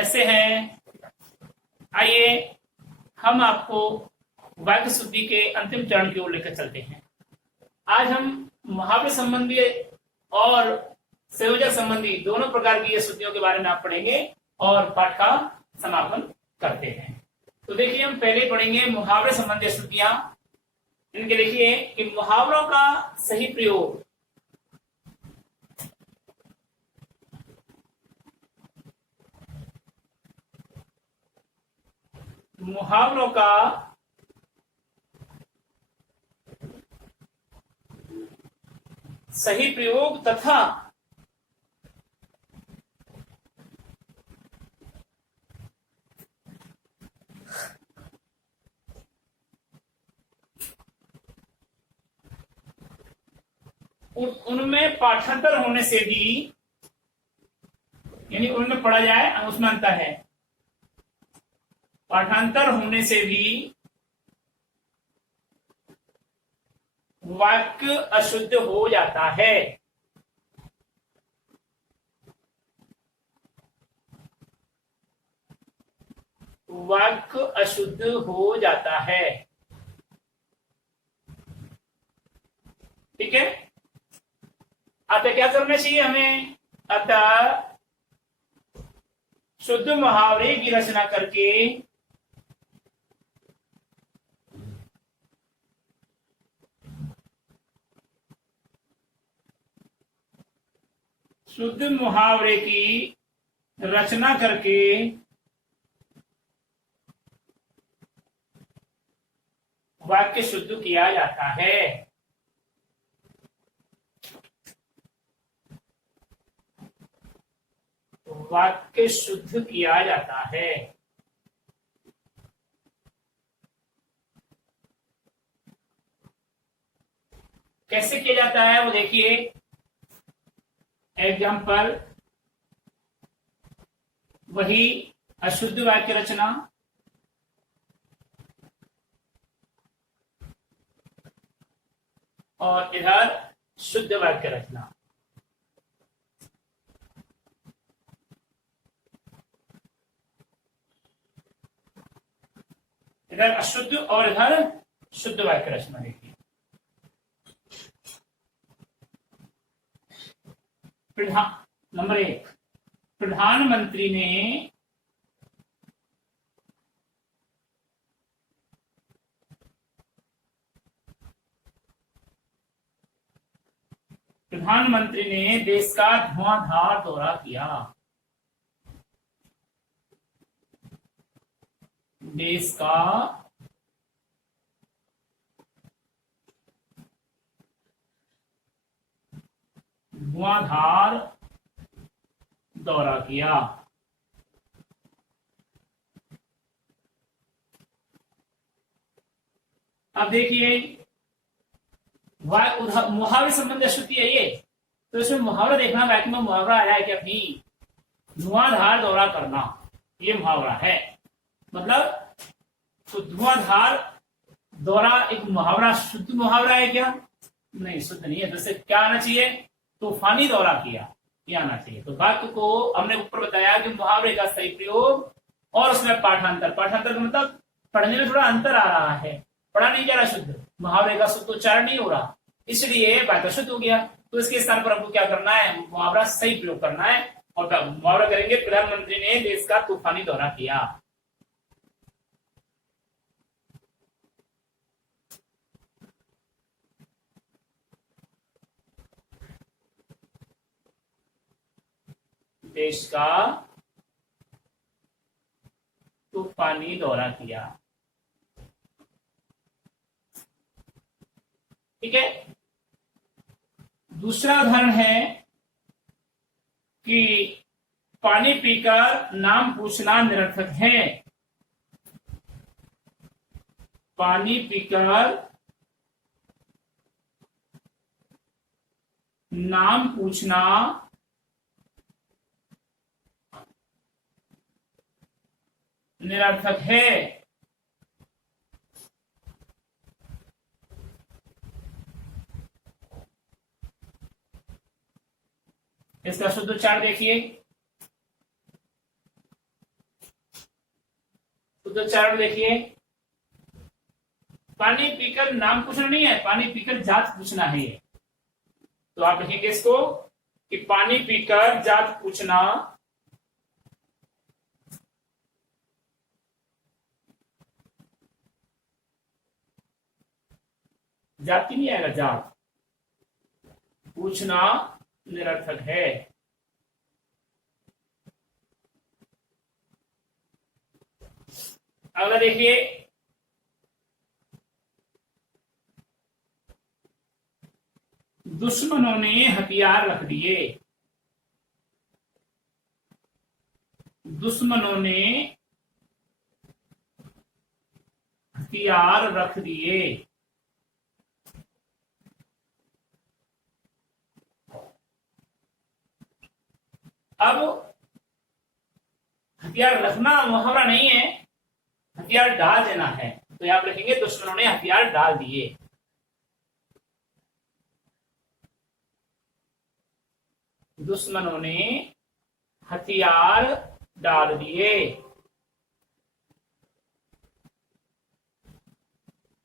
कैसे हैं? आइए हम आपको वाक्य शुद्धि के अंतिम चरण की ओर लेकर चलते हैं। आज हम मुहावरे संबंधी और संयोजक संबंधी दोनों प्रकार की ये शुद्धियों के बारे में आप पढ़ेंगे और पाठ का समापन करते हैं। तो देखिए, हम पहले पढ़ेंगे मुहावरे संबंधी शुद्धियां। इनके देखिए कि मुहावरों का सही प्रयोग। मुहावरों का सही प्रयोग तथा उनमें पाठांतर होने से भी, यानी उनमें पढ़ा जाए उसमें अंतर है, पाठांतर होने से भी वाक्य अशुद्ध हो जाता है। वाक्य अशुद्ध हो जाता है। ठीक है। अतः क्या करना चाहिए हमें? अतः शुद्ध मुहावरे की रचना करके शुद्ध मुहावरे की रचना करके वाक्य शुद्ध किया जाता है। वाक्य शुद्ध किया जाता है। कैसे किया जाता है वो देखिए। एग्जाम्पल, वही अशुद्ध वाक्य रचना, और इधर शुद्ध वाक्य रचना। इधर अशुद्ध और इधर शुद्ध वाक्य रचना। देखिए, नंबर 1, प्रधानमंत्री ने देश का धुआंधार दौरा किया। देश का धुआंधार दौरा किया। अब देखिए, मुहावरे संबंधी अशुद्धि है ये, तो इसमें मुहावरा देखना, वाक्य में मुहावरा आया है क्या? नहीं। धुआंधार दौरा करना ये मुहावरा है। मतलब तो धुआंधार दौरा एक मुहावरा, शुद्ध मुहावरा है क्या? नहीं, शुद्ध नहीं है। जैसे क्या आना चाहिए? तूफानी दौरा किया, ये आना चाहिए। तो वाक्य को हमने ऊपर बताया कि मुहावरे का सही प्रयोग और उसमें पाठांतर। पाठांतर का मतलब पढ़ने में थोड़ा अंतर आ रहा है, पढ़ा नहीं जा रहा शुद्ध, मुहावरे का शुद्ध उच्चारण नहीं हो रहा, इसलिए वाक्य शुद्ध हो गया। तो इसके स्थान पर हमको क्या करना है? मुहावरा सही प्रयोग करना है। और मुहावरा करेंगे, प्रधानमंत्री ने देश का तूफानी दौरा किया। देश का तूफानी दौरा किया। ठीक है। दूसरा उदाहरण है कि पानी पीकर नाम पूछना निरर्थक है। पानी पीकर नाम पूछना निरर्थक है। इसका शुद्ध उच्चारण देखिए। तो चरण देखिए, पानी पीकर नाम पूछना नहीं है, पानी पीकर जात पूछना है ये। तो आप लिखेंगे इसको कि पानी पीकर जात पूछना, जाति नहीं आएगा, जात पूछना निरर्थक है। अगला देखिए, दुश्मनों ने हथियार रख दिए। दुश्मनों ने हथियार रख दिए। अब हथियार रखना मुहावरा नहीं है, हथियार डाल देना है। तो यहां पर लिखेंगे दुश्मनों ने हथियार डाल दिए। दुश्मनों ने हथियार डाल दिए।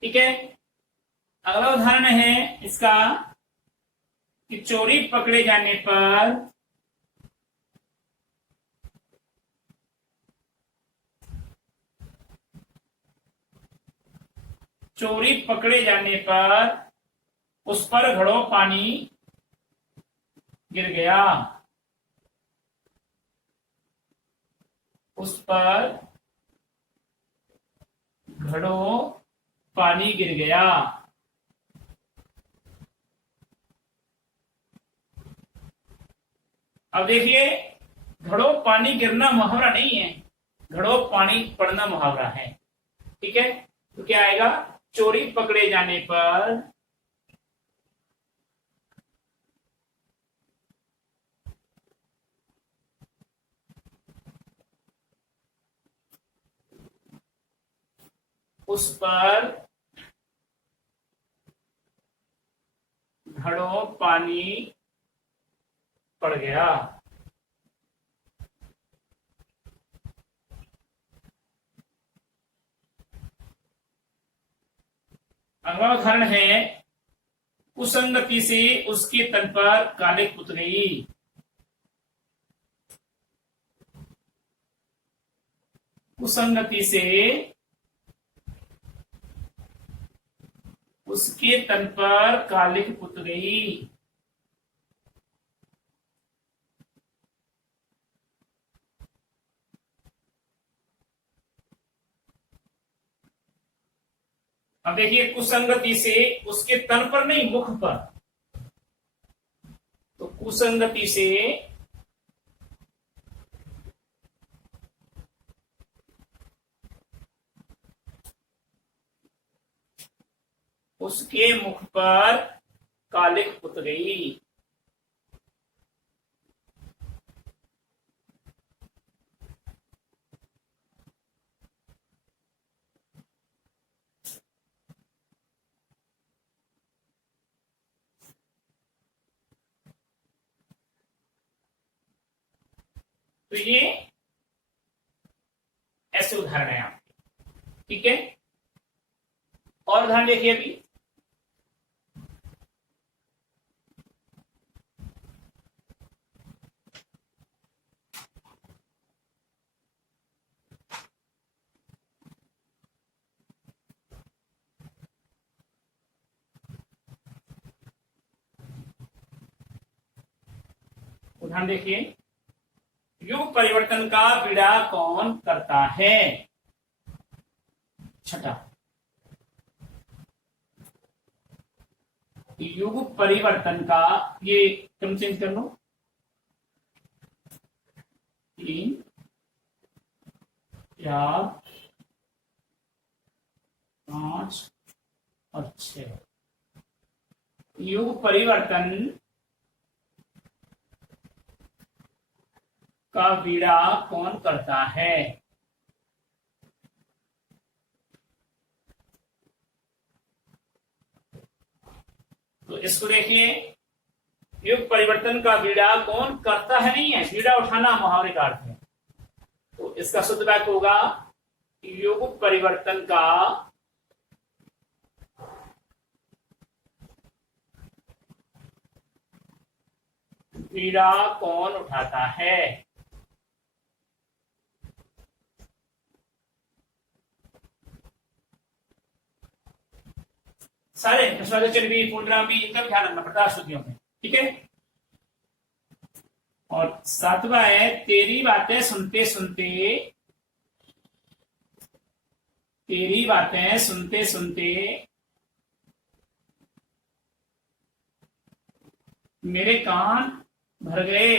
ठीक है। अगला उदाहरण है इसका कि चोरी पकड़े जाने पर चोरी पकड़े जाने पर उस पर घड़ों पानी गिर गया। उस पर घड़ों पानी गिर गया। अब देखिए, घड़ों पानी गिरना मुहावरा नहीं है, घड़ों पानी पड़ना मुहावरा है। ठीक है। तो क्या आएगा, चोरी पकड़े जाने पर उस पर घड़ों पानी पड़ गया। अगला उदाहरण है, कुसंगति से उसके तन पर काले पुत गई। कुसंगति से उसके तन पर कालिक पुत गई। अब देखिए, कुसंगति से उसके तन पर नहीं, मुख पर। तो कुसंगति से उसके मुख पर कालिक पुत गई। तो ये ऐसे उदाहरण है आपके। ठीक है। और उदाहरण देखिए अभी, उदाहरण देखिए, युग परिवर्तन का बीड़ा कौन करता है। छठा, युग परिवर्तन का, ये क्रम चेंज कर लो, 3 4 5 और 6। युग परिवर्तन का बीड़ा कौन करता है। तो इसको देखिए, युग परिवर्तन का बीड़ा कौन करता है नहीं है, बीड़ा उठाना मुहावरे का अर्थ है। तो इसका शुद्ध वाक्य होगा युग परिवर्तन का बीड़ा कौन उठाता है? सारे स्वागत भी पूर्णविराम भी इनका ध्यान रखना पड़ता है अशुद्धियों में, ठीक है। और सातवां है तेरी बातें सुनते सुनते, तेरी बातें सुनते सुनते मेरे कान भर गए।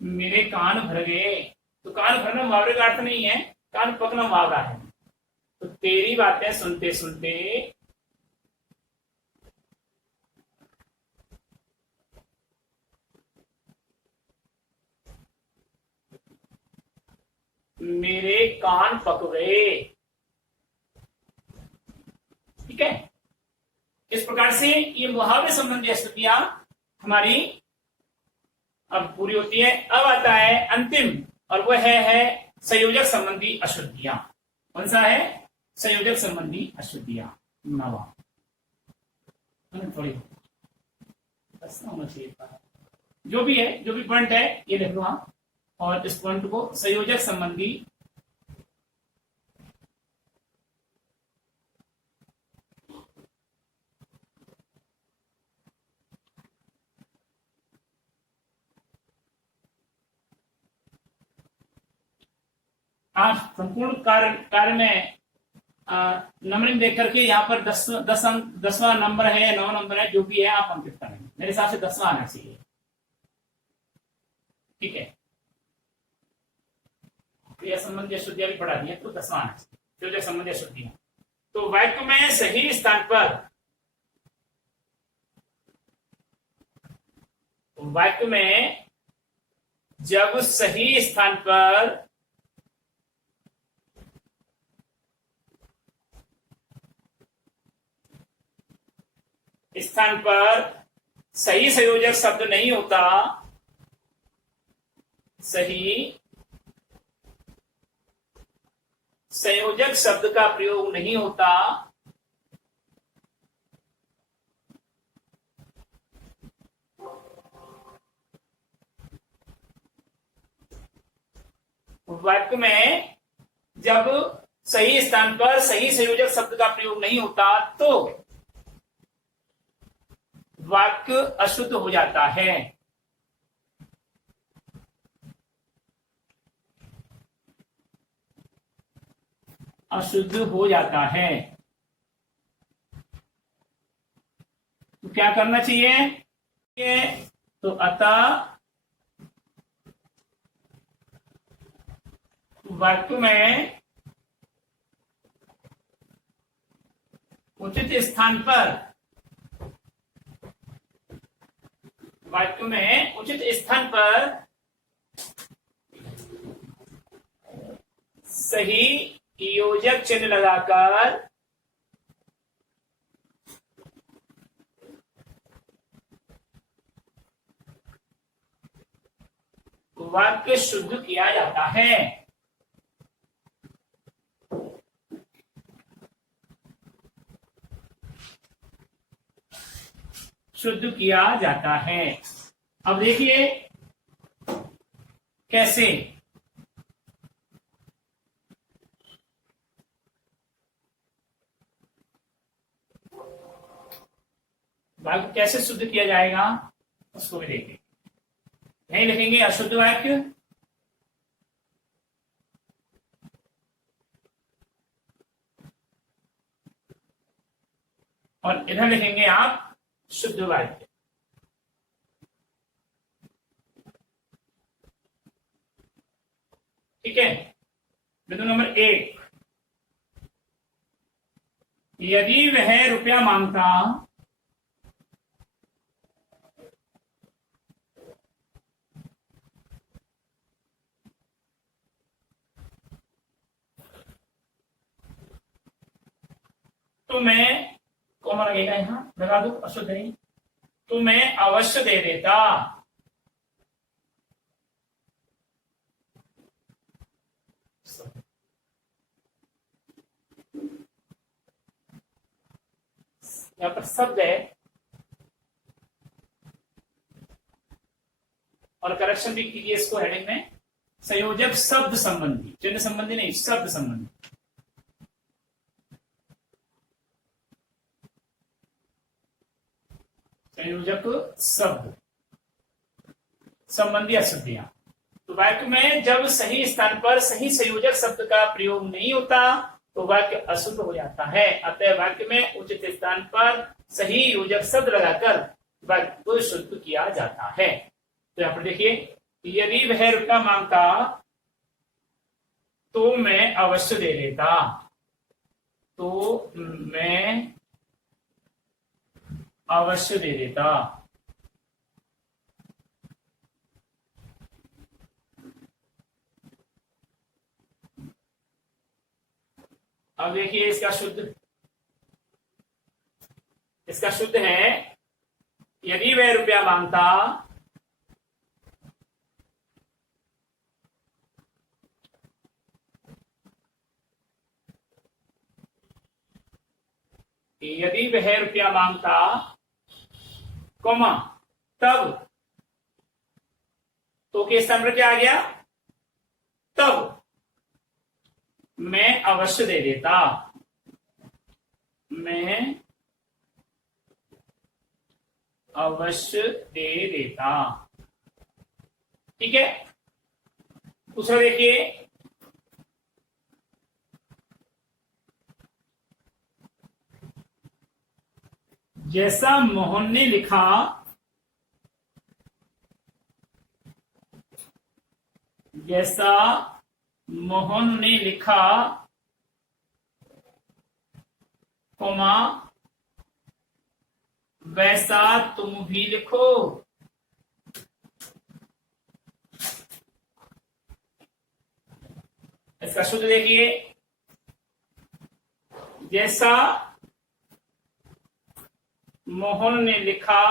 मेरे कान भर गए, तो कान भरना मुहावरे का अर्थ नहीं है, कान पकना मुहावरा है। तो तेरी बातें सुनते सुनते मेरे कान पक गए, ठीक है। इस प्रकार से ये मुहावरे संबंधी स्थितियां हमारी अब पूरी होती है। अब आता है अंतिम, और वह है संयोजक संबंधी अशुद्धियां। कौन सा है? संयोजक संबंधी अशुद्धियां। नवा थोड़ी होना चाहिए था, जो भी है, जो भी पॉइंट है ये लिख लो आप, और इस पॉइंट को संयोजक संबंधी आप संपूर्ण कार्य में नंबरिंग देख करके यहाँ पर 10वां नंबर है या 9 नंबर है, जो भी है आप अंकित करेंगे। मेरे हिसाब से 10वां आना चाहिए, ठीक है। क्रिया संबंधी अशुद्धियां भी पढ़ा दी है, तो 10वां आना चाहिए संयोजक संबंधी अशुद्धियां। तो वाक्य में सही स्थान पर, वाक्य में जब सही स्थान पर सही संयोजक शब्द नहीं होता, सही संयोजक शब्द का प्रयोग नहीं होता, वाक्य में जब सही स्थान पर सही संयोजक शब्द का प्रयोग नहीं होता तो वाक्य अशुद्ध हो जाता है। अशुद्ध हो जाता है। तो क्या करना चाहिए? तो अतः वाक्य में उचित स्थान पर, वाक्य में उचित स्थान पर सही योजक चिन्ह लगाकर वाक्य शुद्ध किया जाता है। शुद्ध किया जाता है। अब देखिए कैसे, वाक्य कैसे शुद्ध किया जाएगा उसको भी देखेंगे। यही लिखेंगे अशुद्ध वाक्य, और इधर लिखेंगे आप शुद्ध वाक्य। ठीक है। बिंदु नंबर 1, यदि वह रुपया मांगता तो मैं कॉमा लगेगा, यहां लगा दो, अशुद्ध नहीं। तो मैं अवश्य दे देता। यहां पर शब्द है और करेक्शन भी कीजिए इसको हेडिंग में, संयोजक शब्द संबंधी, चिन्ह संबंधी नहीं, शब्द संबंधी। संयोजक शब्द संबंधी अशुद्धियां। तो वाक्य में जब सही स्थान पर सही संयोजक शब्द का प्रयोग नहीं होता तो वाक्य अशुद्ध हो जाता है। अतः वाक्य में उचित स्थान पर सही योजक शब्द लगाकर वाक्य को शुद्ध किया जाता है। तो यहाँ पर देखिए, यदि वह रुपया मांगता तो मैं अवश्य दे देता। तो मैं अवश्य दे देता। अब देखिए इसका शुद्ध है, यदि वह रुपया मांगता यदि वह रुपया मांगता कौमा तब, तो किस स्थान पर क्या आ गया, तब मैं अवश्य दे देता। मैं अवश्य दे देता। ठीक है। दूसरा देखिए, जैसा मोहन ने लिखा जैसा मोहन ने लिखा कोमा वैसा तुम भी लिखो। इसका शुद्ध देखिए, जैसा मोहन ने लिखा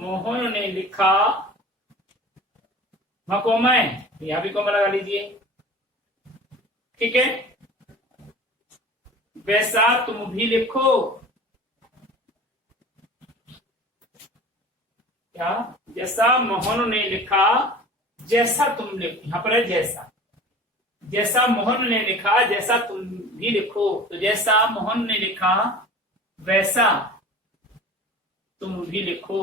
मोहन ने लिखा, वहां कोमा है, यहां भी कोमा लगा लीजिए। ठीक है। वैसा तुम भी लिखो। क्या, जैसा मोहन ने लिखा जैसा तुम लिखो, यहां पर है जैसा। जैसा मोहन ने लिखा जैसा तुम भी लिखो। तो जैसा मोहन ने लिखा वैसा तुम भी लिखो।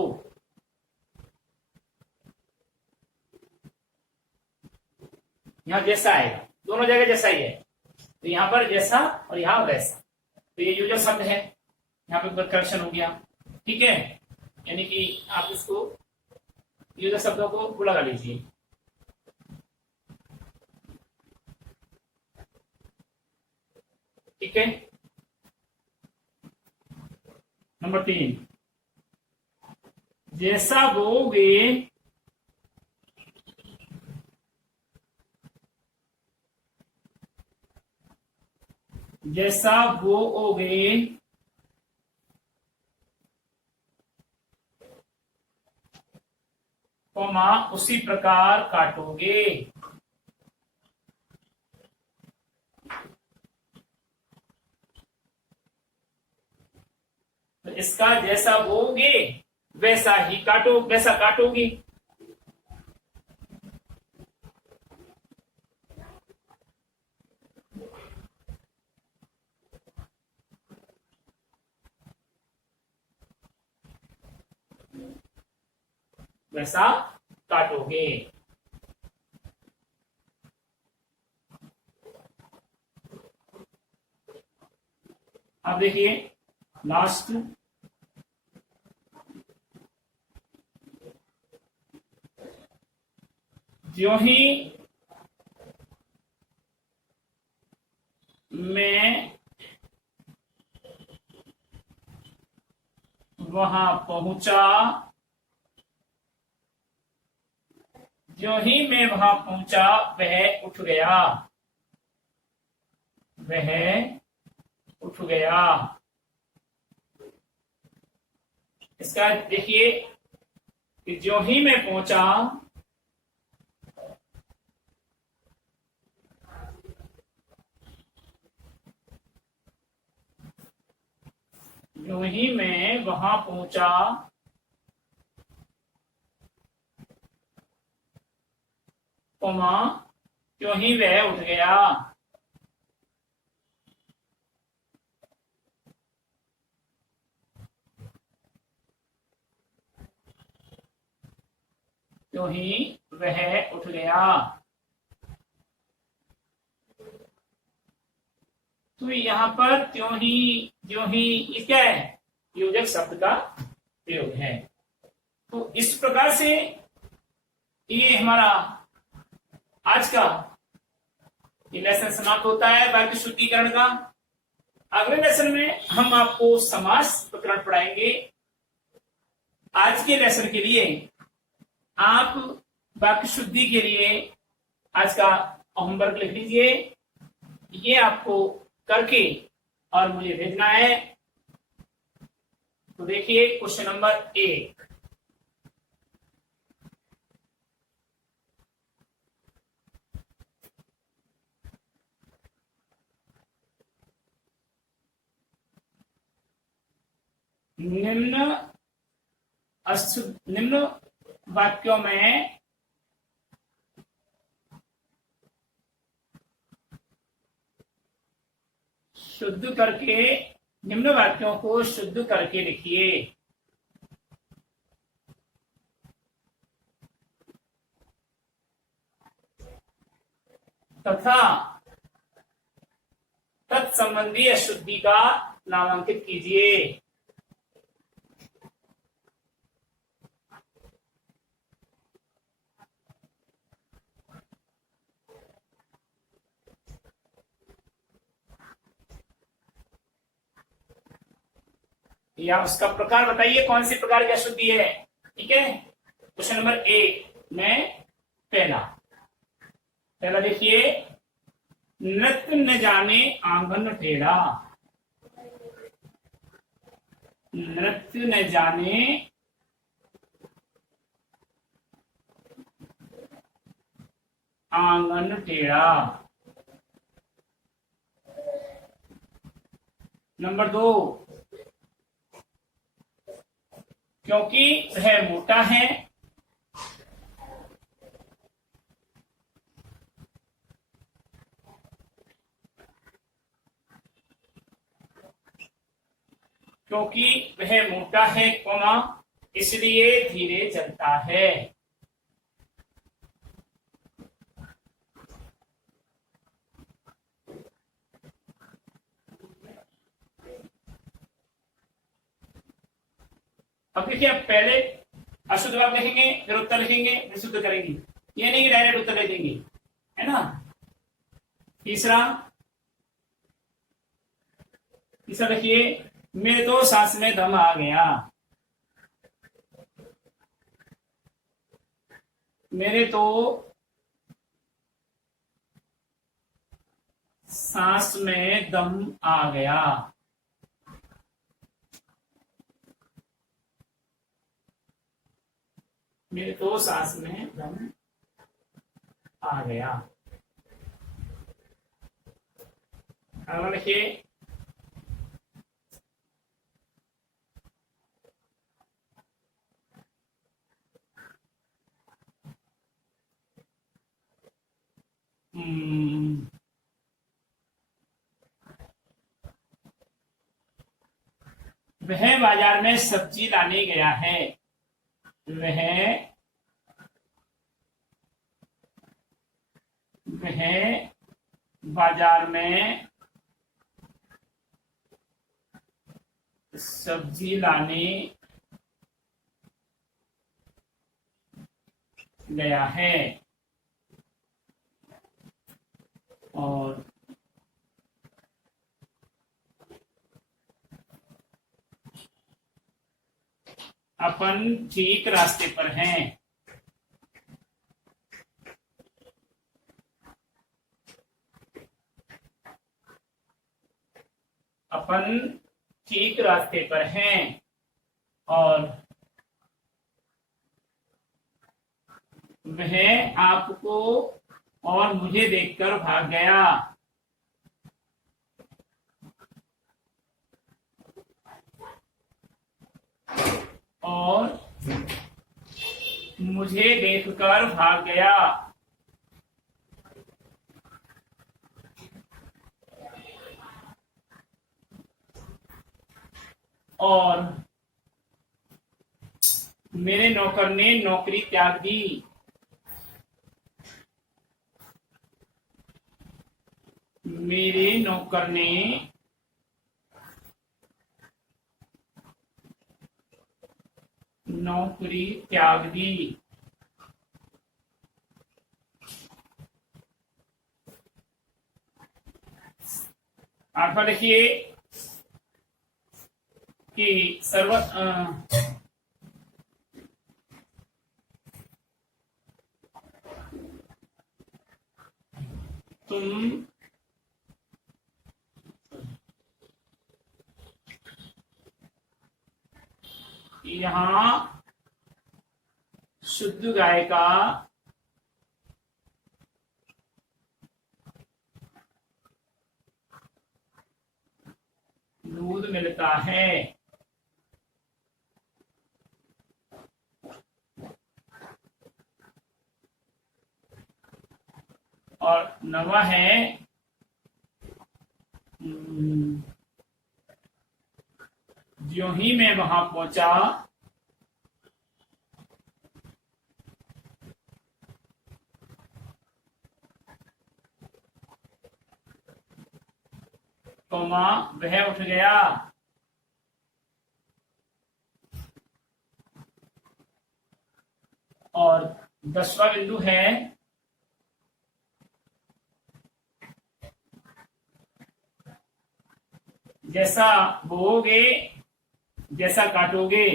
यहां जैसा आएगा, दोनों जगह जैसा ही है। तो यहां पर जैसा और यहां वैसा, तो ये यूजर शब्द है, यहां पर करेक्शन हो गया। ठीक है। यानी कि आप इसको यूजर शब्दों को लगा लीजिए। ठीक है। नंबर 3, जैसा बोओगे जैसा बोओगे कोमा उसी प्रकार काटोगे। तो इसका जैसा बोओगे वैसा ही काटो, वैसा काटोगी। वैसा काटोगे। अब देखिए लास्ट, जो ही मैं वहां पहुंचा जो ही मैं वहां पहुंचा वह उठ गया। वह उठ गया। इसका देखिए कि जो ही मैं पहुंचा, जो ही मैं वहां पहुंचा, कोमा, क्यों ही वह उठ गया। क्यों ही वह उठ गया। तो यहाँ पर त्यों ही, ज्यों ही, ये क्या है? योजक शब्द का प्रयोग है। तो इस प्रकार से ये हमारा आज का ये लेसन समाप्त होता है वाक्य शुद्धिकरण का। अगले लेसन में हम आपको समास प्रकरण पढ़ाएंगे। आज के लेसन के लिए आप वाक्य शुद्धि के लिए आज का होमवर्क लिख लीजिए। ये आपको करके और मुझे भेजना है। तो देखिए क्वेश्चन नंबर 1, निम्न वाक्यों में शुद्ध करके, निम्न वाक्यों को शुद्ध करके लिखिए। तथा तत्संबंधी अशुद्धि का नामांकित कीजिए। या उसका प्रकार बताइए, कौन सी प्रकार की अशुद्धि है। ठीक है, क्वेश्चन नंबर 1 में पहला देखिए, नृत्य न जाने आंगन टेढ़ा। नृत्य न जाने आंगन टेढ़ा। नंबर 2, क्योंकि वह मोटा है। क्योंकि वह मोटा है, कोमा, इसलिए धीरे चलता है। अब देखिए, आप पहले अशुद्ध वाक्य लिखेंगे, फिर उत्तर लिखेंगे, फिर शुद्ध करेंगे। ये नहीं कि डायरेक्ट उत्तर ले देंगे, है ना। तीसरा देखिए, मेरे तो सांस में दम आ गया। मेरे तो सांस में दम आ गया। मेरे तो सांस में दम आ गया। अगला लिखिए, वह बाजार में सब्जी लाने गया है। वह बाजार में सब्जी लाने गया है। और अपन ठीक रास्ते पर हैं। अपन ठीक रास्ते पर हैं और वह आपको और मुझे देखकर भाग गया। और मुझे देखकर भाग गया। और मेरे नौकर ने नौकरी त्याग दी। मेरे नौकर ने नौकरी त्याग दी। आठवां देखिए कि तुम यहाँ शुद्ध गाय का दूध मिलता है। और नवा है ज्यों ही मैं वहां पहुंचा तो वह उठ गया। और 10वां बिंदु है जैसा बोओगे जैसा काटोगे।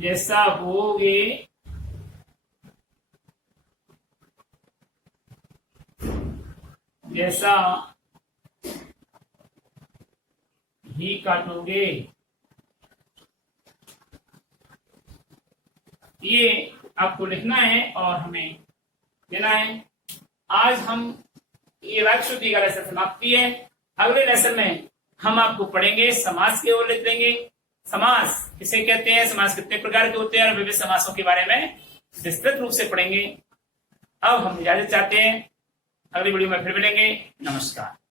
जैसा बोओगे जैसा ही काटोगे। ये आपको लिखना है और हमें देना है। आज हम ये वाक्य शुद्धि का लेसन समाप्ति है। अगले लेसन में हम आपको पढ़ेंगे समास की ओर लिख लेंगे। समास किसे कहते हैं, समास कितने प्रकार के होते हैं और विविध समासों के बारे में विस्तृत रूप से पढ़ेंगे। अब हम इजाजत चाहते हैं, अगली वीडियो में फिर मिलेंगे। नमस्कार।